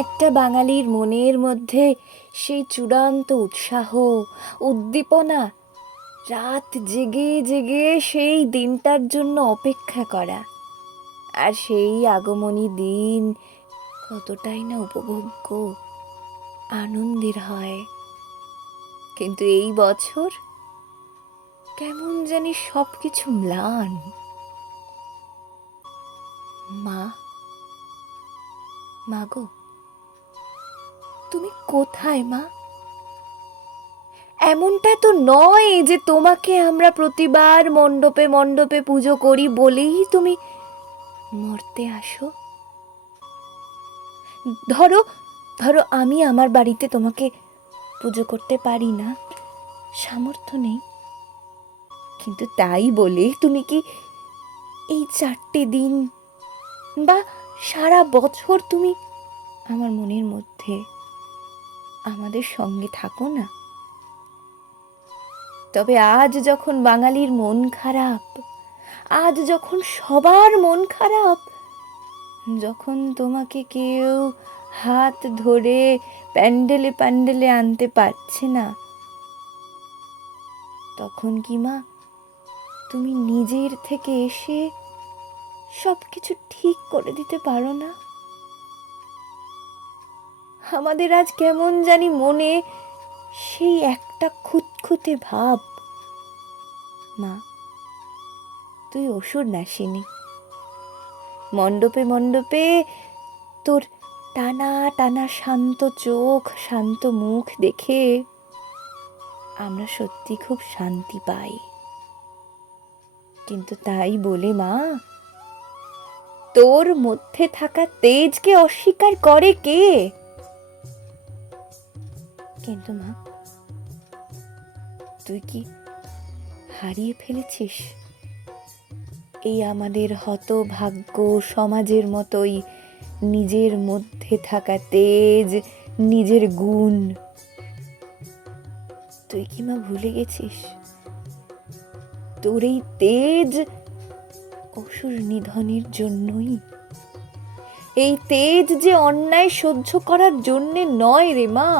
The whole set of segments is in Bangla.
একটা বাঙালির মনের মধ্যে সেই চূড়ান্ত উৎসাহ, উদ্দীপনা, রাত জেগে জেগে সেই দিনটার জন্য অপেক্ষা করা, আর সেই আগমনী দিন কতটাই না উপভোগ্য, আনন্দের হয়। কিন্তু এই বছর কেমন জানি সবকিছু ম্লান। মা, মাগো, তুমি কোথায় মা? এমনটা তো নয় যে তোমাকে আমরা প্রতিবার মণ্ডপে মণ্ডপে পুজো করি বলেই তুমি মরতে আসো। ধরো ধরো আমি আমার বাড়িতে তোমাকে পুজো করতে পারি না, সামর্থ্য নেই, কিন্তু তাই বলে তুমি কি এই 4টে দিন বা সারা বছর তুমি আমার মনের মধ্যে আমাদের সঙ্গে থাকো না? তবে আজ যখন বাঙালির মন খারাপ, আজ যখন সবার মন খারাপ, যখন তোমাকে কেউ হাত ধরে প্যান্ডেলে প্যান্ডেলে আনতে পারছে না, তখন কি মা তুমি নিজের থেকে এসে সবকিছু ঠিক করে দিতে পারো না? আমাদের আজ কেমন জানি মনে সেই একটা খুঁতখুঁতে ভাব। মা, তুই অসুর নাসিনি। মণ্ডপে মণ্ডপে তোর টানা টানা শান্ত চোখ, শান্ত মুখ দেখে আমরা সত্যি খুব শান্তি পাই। কিন্তু তাই বলে মা, তোর মধ্যে থাকা তেজকে অস্বীকার করে কে? কিন্তু মা, তুই কি হারিয়ে ফেলেছিস এই আমাদের হতভাগ্য সমাজের মতোই নিজের মধ্যে থাকা তেজ, নিজের গুণ? তুই কি মা ভুলে গেছিস তোর এই তেজ অসুর নিধনের জন্যই? এই তেজ যে অন্যায় সহ্য করার জন্যে নয় রে মা,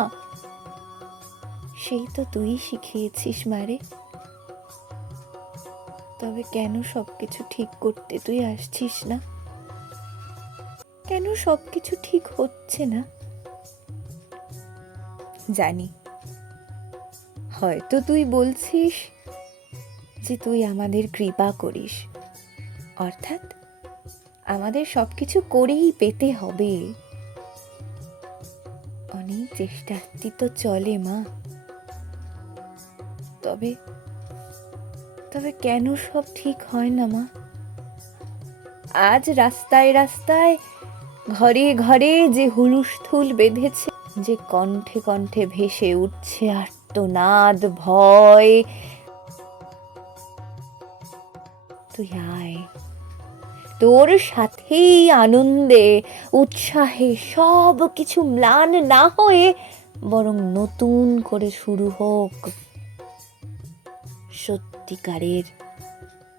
সেই তো তুই শিখিয়েছিস মারে। তবে কেন সবকিছু ঠিক করতে তুই আসছিস না? কেন সবকিছু ঠিক হচ্ছে না? জানি হয়তো তুই বলছিস যে তুই আমাদের কৃপা করিস, অর্থাৎ আমাদের সবকিছু করেই পেতে হবে। অনেক চেষ্টার্থী তো চলে মা, তবে তবে কেন সব ঠিক হয় না মা? আজ রাস্তায় রাস্তায়, ঘরে ঘরে যে হুলুস্থুল বেঁধেছে, যে কণ্ঠে কণ্ঠে ভেসে উঠছে আর্তনাদ, ভয়, তুই আয়, তোর সাথেই আনন্দে উৎসাহে সব কিছু ম্লান না হয়ে বরং নতুন করে শুরু হোক সত্যিকারের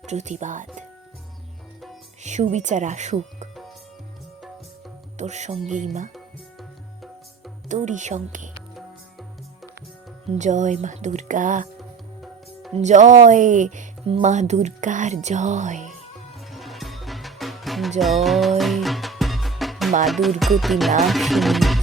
প্রতিবাদ। সুবিচার আসুক তোর সঙ্গেই মা, তোরই সঙ্গে। জয় মা দুর্গা, জয় মা দুর্গার জয়, জয় মা দুর্গতি নাশিনী।